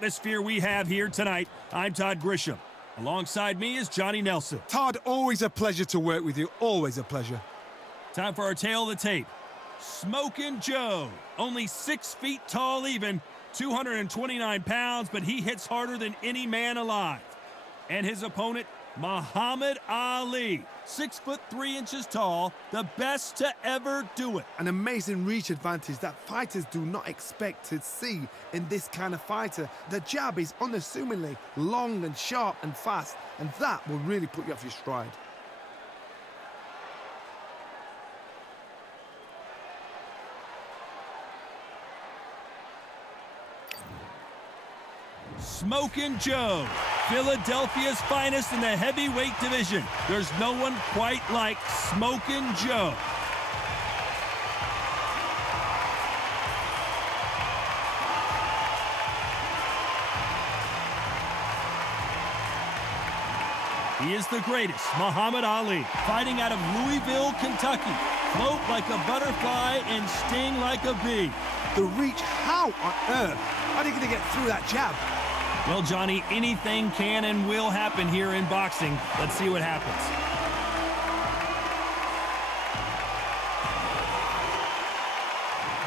atmosphere we have here tonight. I'm Todd Grisham. Alongside me is Johnny Nelson. Todd, always a pleasure to work with you. Always a pleasure. Time for our tale of the tape. Smokin' Joe. Only 6 feet tall even, 229 pounds, but he hits harder than any man alive. And his opponent, Muhammad Ali. 6'3" tall, the best to ever do it. An amazing reach advantage that fighters do not expect to see in this kind of fighter. The jab is unassumingly long and sharp and fast, and that will really put you off your stride. Smokin' Joe, Philadelphia's finest in the heavyweight division. There's no one quite like Smokin' Joe. He is the greatest, Muhammad Ali, fighting out of Louisville, Kentucky. Float like a butterfly and sting like a bee. The reach, how on earth are they going to get through that jab? Well, Johnny, anything can and will happen here in boxing. Let's see what happens.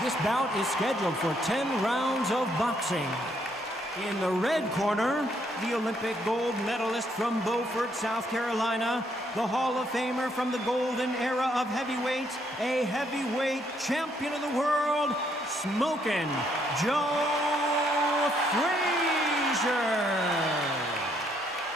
This bout is scheduled for 10 rounds of boxing. In the red corner, the Olympic gold medalist from Beaufort, South Carolina, the Hall of Famer from the golden era of heavyweights, a heavyweight champion of the world, Smokin' Joe Frazier.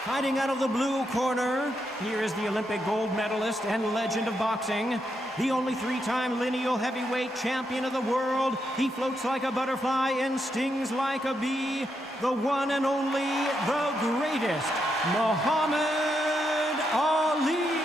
Fighting out of the blue corner, here is the Olympic gold medalist and legend of boxing, the only 3-time lineal heavyweight champion of the world. He floats like a butterfly and stings like a bee, the one and only, the greatest, Muhammad Ali.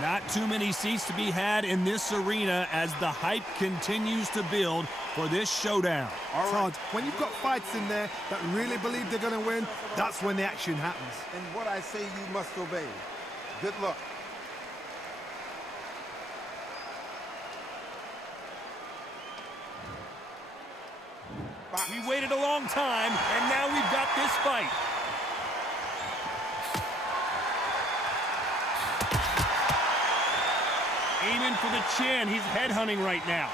Not too many seats to be had in this arena as the hype continues to build for this showdown. All right. Todd, when you've got fights in there that really believe they're going to win, that's when the action happens. And what I say you must obey. Good luck. We waited a long time, and now we've got this fight. Aiming for the chin. He's headhunting right now.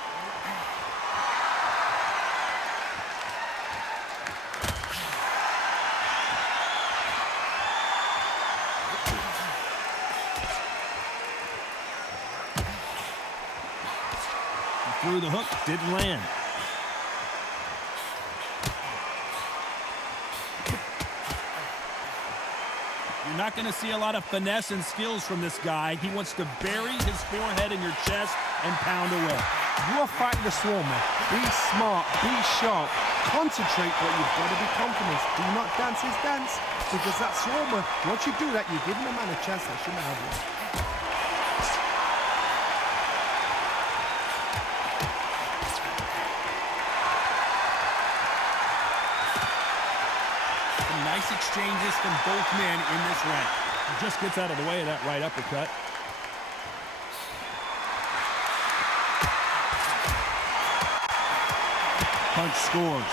He threw the hook, didn't land. You're not going to see a lot of finesse and skills from this guy. He wants to bury his forehead in your chest and pound away. You're fighting the swarmer. Be smart, be sharp, concentrate, but you've got to be confident. Do not dance his dance, because that swarmer, once you do that, you're giving a man a chance that shouldn't have one. Nice exchanges from both men in this round. He just gets out of the way of that right uppercut. Punch scores.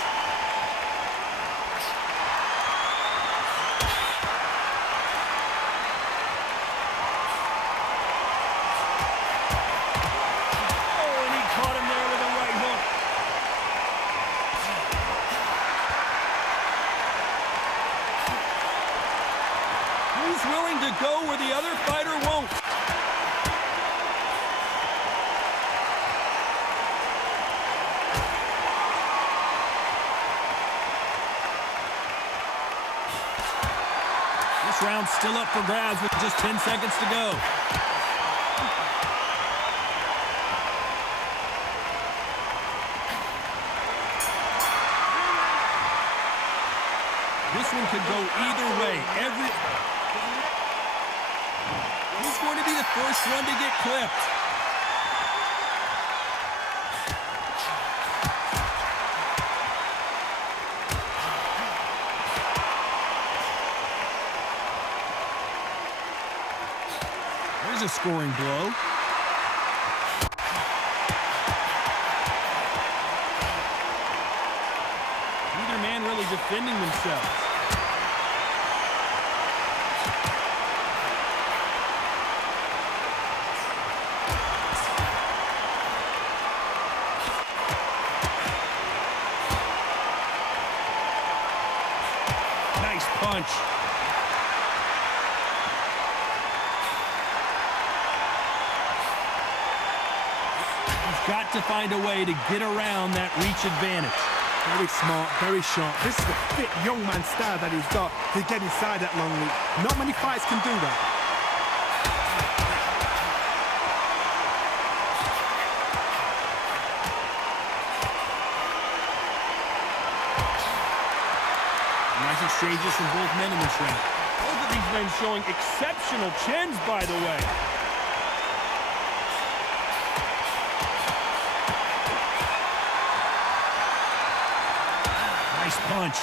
Oh, and he caught him there with a right hook. Who's willing to go where the other fighter won't? This round's still up for grabs with just 10 seconds to go. This one could go either way. Who's going to be the first one to get clipped? There's a scoring blow. Neither barely defending themselves. Nice punch. Got to find a way to get around that reach advantage. Very smart, very sharp. This is the fit young man style that he's got to get inside that long reach. Not many fights can do that. Nice exchanges from both men in this round. Both of these men showing exceptional chins, by the way. Nice punch.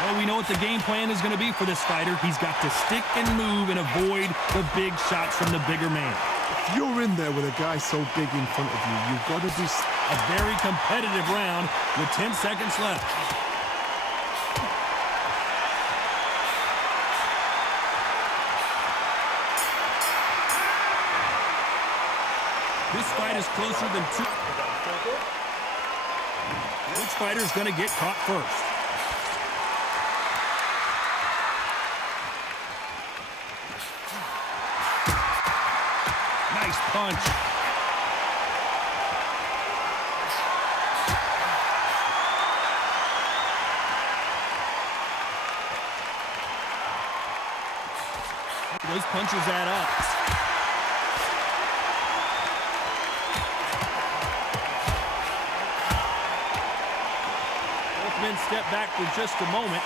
Well, we know what the game plan is going to be for this fighter. He's got to stick and move and avoid the big shots from the bigger man. If you're in there with a guy so big in front of you, you've got to be... A very competitive round with 10 seconds left. This fight is closer than two. Which fighter is going to get caught first? Nice punch. Those punches add up. Both men step back for just a moment.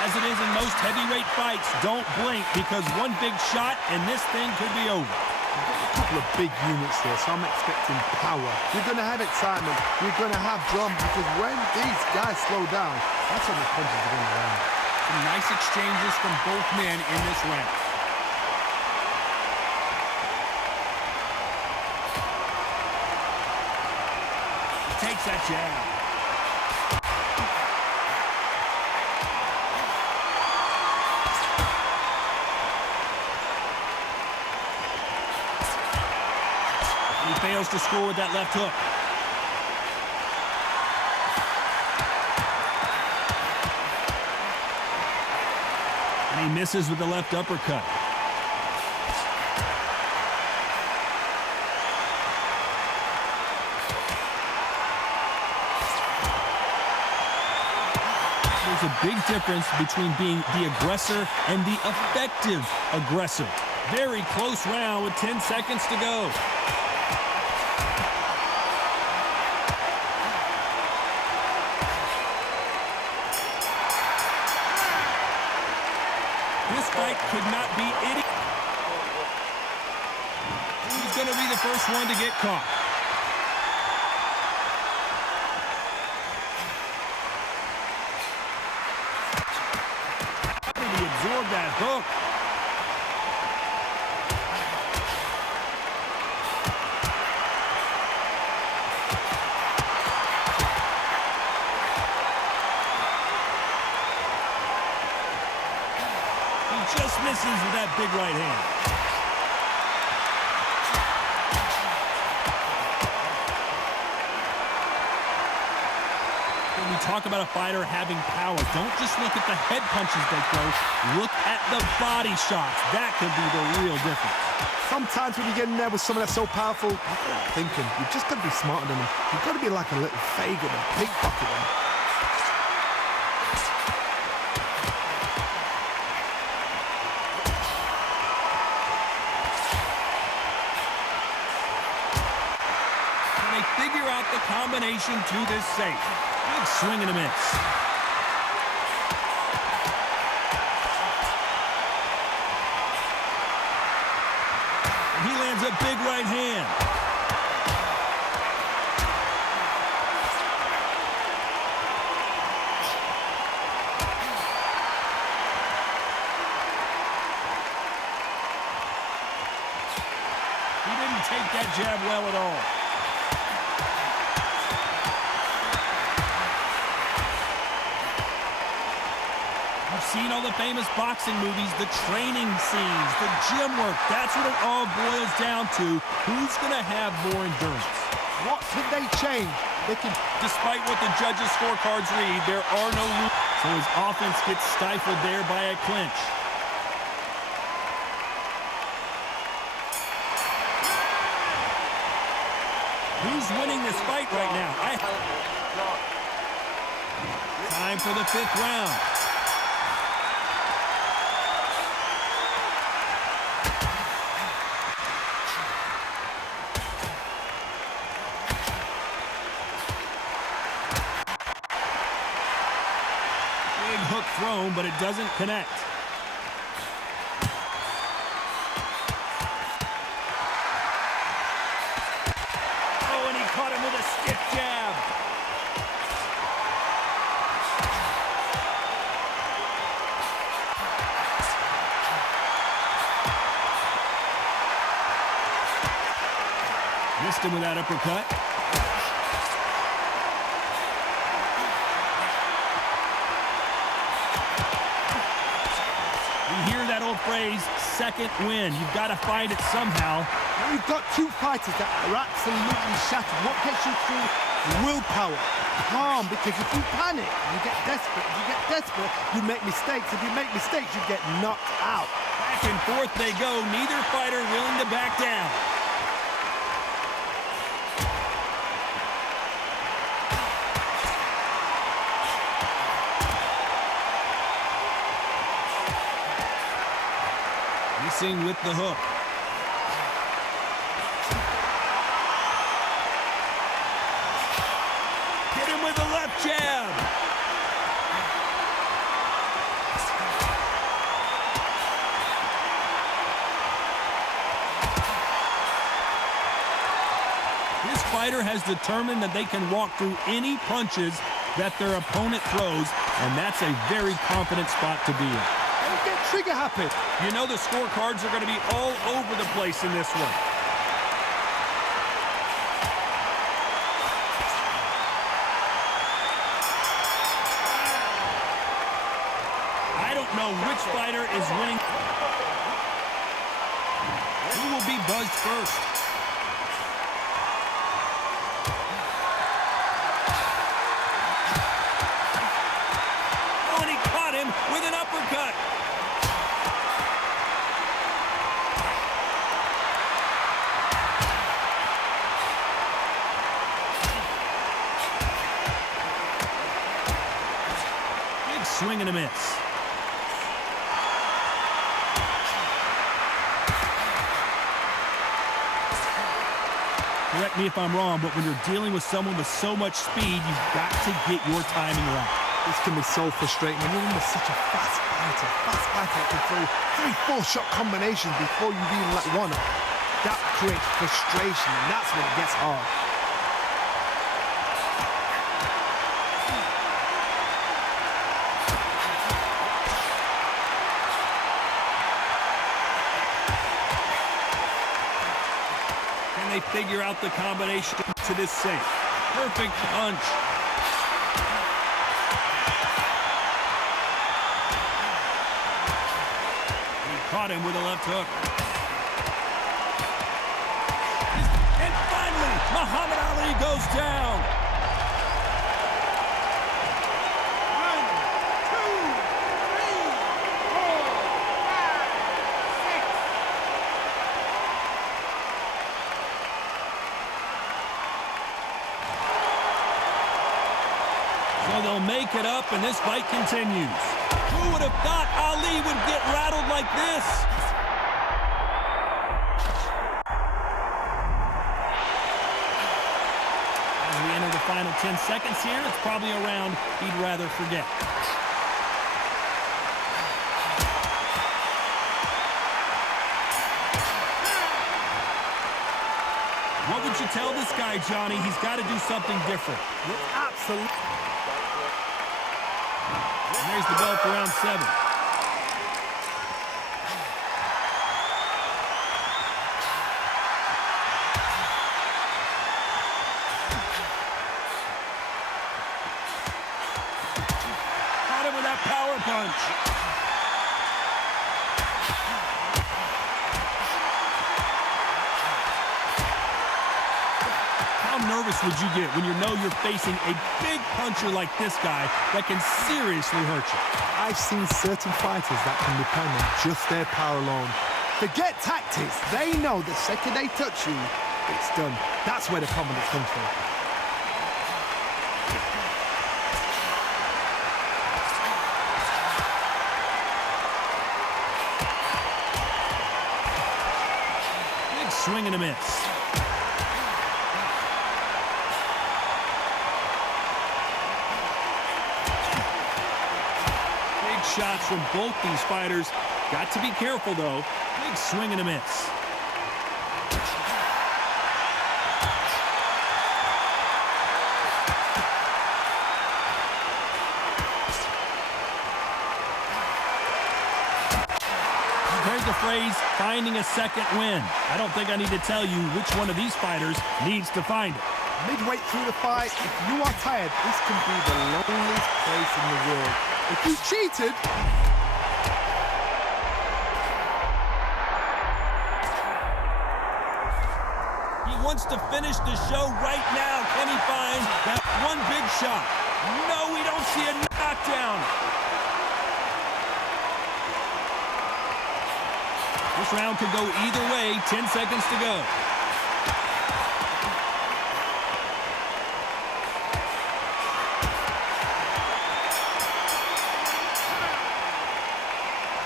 As it is in most heavyweight fights, don't blink because one big shot and this thing could be over. A couple of big units here, so I'm expecting power. You're going to have excitement. You're going to have drama because when these guys slow down, that's when the punches are going to land. Some nice exchanges from both men in this round. He takes that jab. He fails to score with that left hook. And he misses with the left uppercut. There's a big difference between being the aggressor and the effective aggressor. Very close round with 10 seconds to go. This fight could not be any. He's going to be the first one to get caught. How did he absorb that hook? Just misses with that big right hand. When we talk about a fighter having power, don't just look at the head punches they throw. Look at the body shots. That could be the real difference. Sometimes when you get in there with someone that's so powerful, you're not thinking. You've just got to be smarter than them. You've got to be like a little Fagan and pickpocket them. Figure out the combination to this safe. Big swing and a miss. He lands a big right hand. He didn't take that jab well at all. You've seen all the famous boxing movies, the training scenes, the gym work. That's what it all boils down to. Who's going to have more endurance? What can they change? They can. Despite what the judges' scorecards read, there are no rules. So his offense gets stifled there by a clinch. Who's winning this fight right now? Time for the 5th round. Big hook thrown, but it doesn't connect. Caught him with a stiff jab. Missed him with that uppercut. You hear that old phrase, second win. You've got to fight it somehow. You've got two fighters that are absolutely shattered. What gets you through? Willpower. Calm, because if you panic, you get desperate. If you get desperate, you make mistakes. If you make mistakes, you get knocked out. Back and forth they go. Neither fighter willing to back down. Missing with the hook. Hit him with the left jab. This fighter has determined that they can walk through any punches that their opponent throws, and that's a very confident spot to be in. Get trigger happy. You know the scorecards are going to be all over the place in this one. I don't know which fighter is winning. Who will be buzzed first? Oh, and he caught him with an uppercut. Swing and a miss. Correct me if I'm wrong, but when you're dealing with someone with so much speed, you've got to get your timing right. This can be so frustrating when you're under such a fast fighter that can throw 3-4 shot combinations before you even let one up. That creates frustration, and that's when it gets hard. They figure out the combination to this safe. Perfect punch. He caught him with a left hook. And finally, Muhammad Ali goes down. 1, 2, 3, 4, 5, 6. So they'll make it up, and this fight continues. Who would have thought Ali would get rattled like this? As we enter the final 10 seconds here, it's probably a round he'd rather forget. tell this guy, Johnny, he's got to do something different. Absolutely. And there's the bell for round 7. Caught him with that power punch. How nervous would you get when you know you're facing a big puncher like this guy that can seriously hurt you? I've seen certain fighters that can depend on just their power alone. Forget tactics. They know the second they touch you, it's done. That's where the confidence comes from. Big swing and a miss. Shots from both these fighters. Got to be careful, though. Big swing and a miss. You've heard the phrase, finding a second win. I don't think I need to tell you which one of these fighters needs to find it. Midway through the fight, if you are tired, this can be the loneliest place in the world. If you cheated, he wants to finish the show right now. Can he find that one big shot? No, we don't see a knockdown. This round could go either way. 10 seconds to go.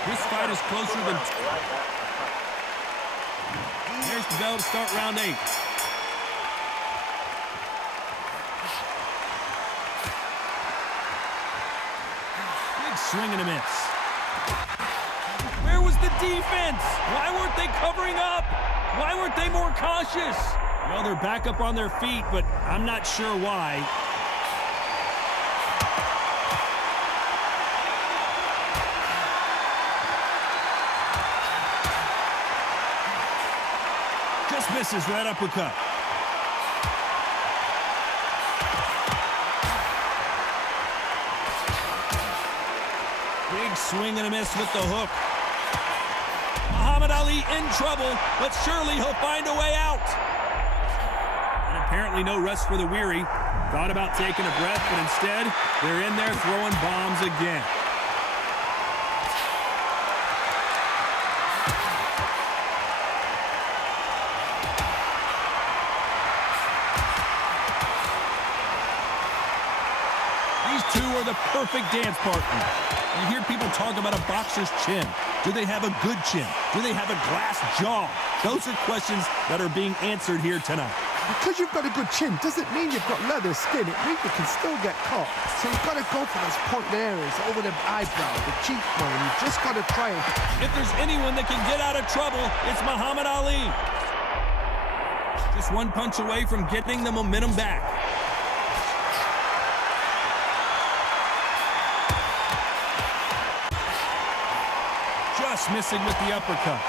This fight is closer than... Here's the bell to start round 8. Big swing and a miss. Where was the defense? Why weren't they covering up? Why weren't they more cautious? Well, they're back up on their feet, but I'm not sure why. Just misses for that uppercut. Big swing and a miss with the hook. Muhammad Ali in trouble, but surely he'll find a way out. And apparently no rest for the weary. Thought about taking a breath, but instead, they're in there throwing bombs again. These two are the perfect dance partners. You hear people talk about a boxer's chin. Do they have a good chin? Do they have a glass jaw? Those are questions that are being answered here tonight. because you've got a good chin doesn't mean you've got leather skin. It means you can still get caught. So you've got to go for those pointed areas over the eyebrow, the cheekbone. You've just got to try it. If there's anyone that can get out of trouble, it's Muhammad Ali. Just one punch away from getting the momentum back. Just missing with the uppercut.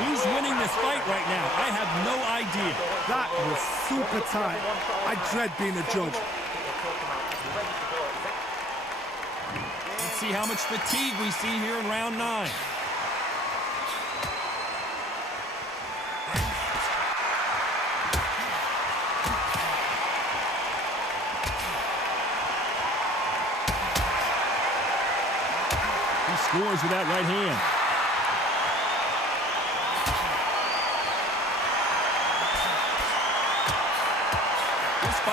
Who's winning this fight right now? I have no idea. That was super tight. I dread being a judge. Let's see how much fatigue we see here in round 9. He scores with that right hand.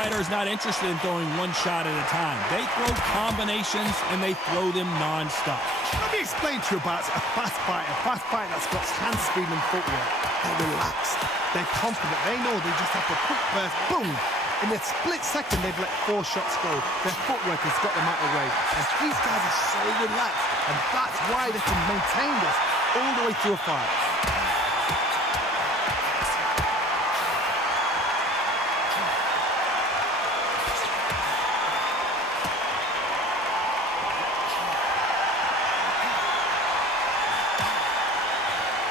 fighter is not interested in throwing one shot at a time. They throw combinations, and they throw them non-stop. Let me explain to you about a fast fighter that's got hand speed and footwork. They're relaxed. They're confident. They know they just have to quick burst, boom. In a split second, they've let 4 shots go. Their footwork has got them out of the way. And these guys are so relaxed. And that's why they can maintain this all the way through a fight.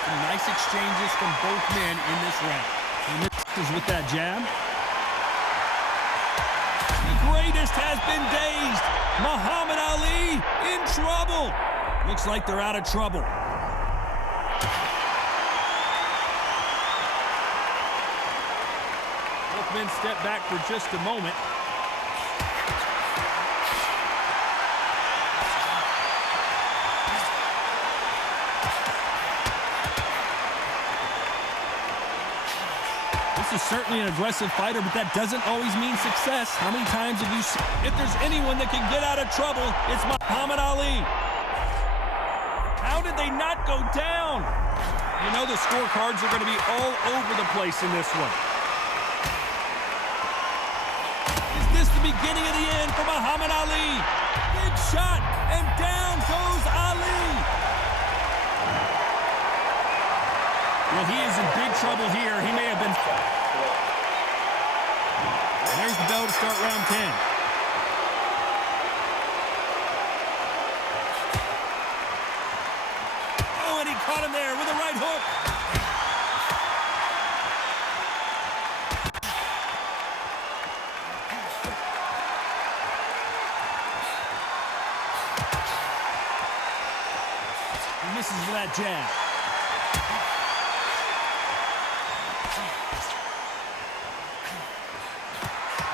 Some nice exchanges from both men in this round. He misses with that jab. Greatest has been dazed. Muhammad Ali in trouble. Looks like they're out of trouble. Both men step back for just a moment. This is certainly an aggressive fighter, but that doesn't always mean success. How many times have you seen? If there's anyone that can get out of trouble, it's Muhammad Ali. How did they not go down? You know the scorecards are going to be all over the place in this one. Is this the beginning of the end for Muhammad Ali? Big shot, and down goes Ali. Well, he is in big trouble here. He may have been... There's the bell to start round 10. Oh, and he caught him there with a right hook. He misses with that jab.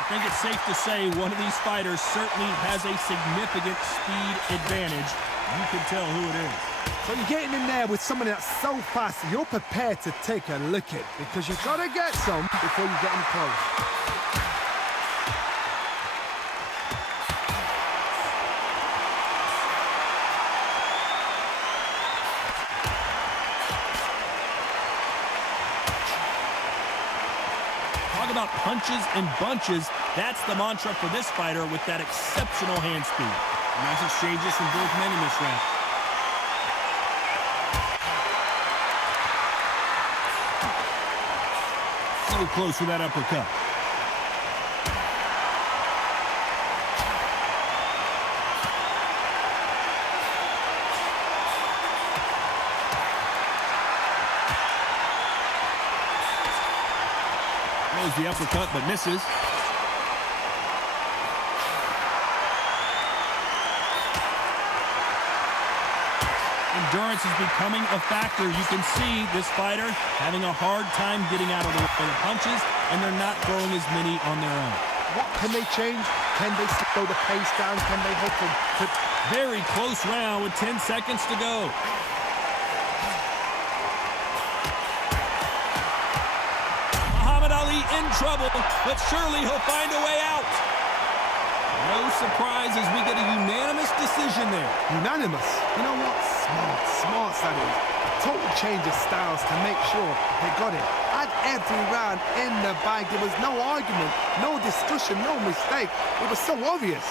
I think it's safe to say one of these fighters certainly has a significant speed advantage. You can tell who it is. So you're getting in there with someone that's so fast, you're prepared to take a lick it because you've got to get some before you get in close. About punches and bunches. That's the mantra for this fighter with that exceptional hand speed. Nice exchanges from both men in this round. So close with that uppercut. The uppercut, but misses. Endurance is becoming a factor. You can see this fighter having a hard time getting out of the punches, and they're not throwing as many on their own. What can they change? Can they slow the pace down? Can they hope to... Very close round with 10 seconds to go. In trouble, but surely he'll find a way out. No surprise as we get a unanimous decision there. Unanimous? You know what? Smart that is. Total change of styles to make sure they got it. At every round in the bag, there was no argument, no discussion, no mistake. It was so obvious.